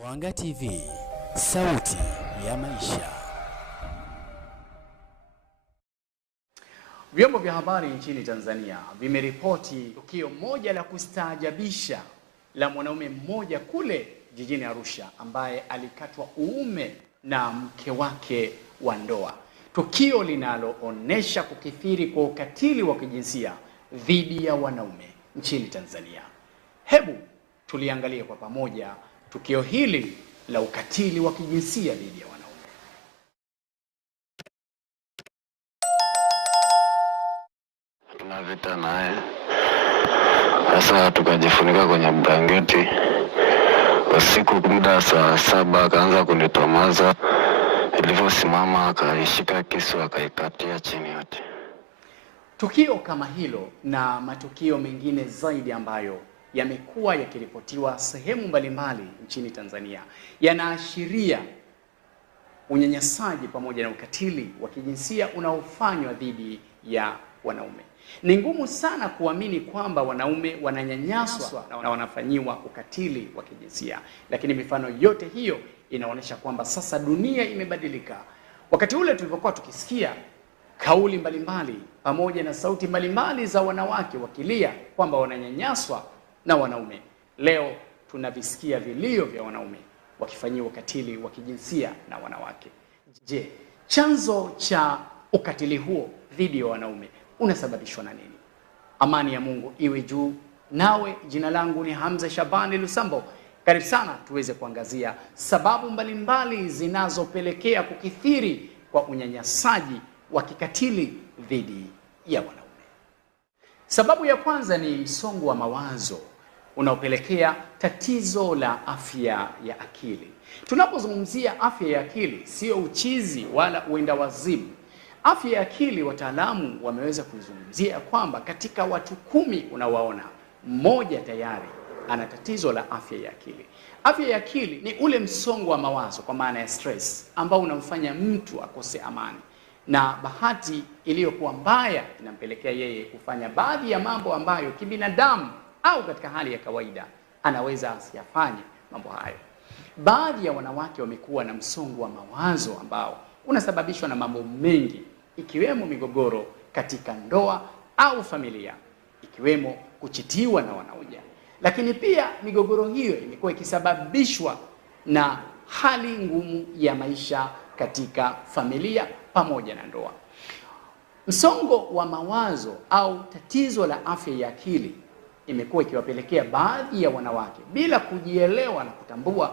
Mwanga TV, sauti ya maisha. Vyombo vya habari nchini Tanzania vimeripoti tukio moja la kustaajabisha la mwanaume mmoja kule jijini Arusha ambaye alikatwa uume na mke wake wa ndoa. Tukio linaloonesha kukithiri kwa ukatili wa kijinsia dhidi ya wanaume nchini Tanzania. Hebu tuliangalie kwa pamoja tukio hili la ukatili wa kijinsia dhidi ya wanaume. Tuna vita naye. Sasa tukajifunika kwenye blanketi. Usiku muda saa 7 akaanza kunitomaza. Nilivyosimama akaishika kisu akaikatia chini yote. Tukio kama hilo na matukio mengine zaidi ambayo yamekuwa yakiripotiwa sehemu mbalimbali nchini Tanzania yanaashiria unyanyasaji pamoja na ukatili wa kijinsia unaofanywa dhidi ya wanaume. Ni ngumu sana kuamini kwamba wanaume wananyanyaswa na wanafanyiwa ukatili wa kijinsia, lakini mifano yote hiyo inaonyesha kwamba sasa dunia imebadilika. Wakati ule tulipokuwa tukisikia kauli mbalimbali pamoja na sauti mbalimbali za wanawake wakilia kwamba wananyanyaswa na wanaume, leo tunavisikia vilio vya wanaume wakifanyiwa ukatili wa kijinsia na wanawake. Je, chanzo cha ukatili huo dhidi ya wanaume unasababishwa na nini? Amani ya Mungu iwe juu nawe. Jina langu ni Hamza Shabani Lusambo. Karibu sana tuweze kuangazia sababu mbalimbali zinazopelekea kukithiri kwa unyanyasaji wa kikatili dhidi ya wanaume. Sababu ya kwanza ni msongo wa mawazo unaopelekea tatizo la afya ya akili. Tunapozungumzia afya ya akili, sio uchizi wala uenda wazimu. Afya ya akili, wataalamu wameweza kuizungumzia kwamba katika watu 10 unawaona, mmoja tayari ana tatizo la afya ya akili. Afya ya akili ni ule msongo wa mawazo kwa maana ya stress ambao unamfanya mtu akose amani, na bahati iliyokuwa mbaya inampelekea yeye kufanya baadhi ya mambo ambayo kibinadamu au katika hali ya kawaida anaweza asiyafanye mambo hayo. Baadhi ya wanawake wamekuwa na msongo wa mawazo ambao unasababishwa na mambo mengi, ikiwemo migogoro katika ndoa au familia, ikiwemo kuchitiwa na wanaume. Lakini pia migogoro hiyo imekuwa ikisababishwa na hali ngumu ya maisha katika familia pamoja na ndoa. Msongo wa mawazo au tatizo la afya ya akili imekuwa ikiwapelekea baadhi ya wanawake bila kujielewa na kutambua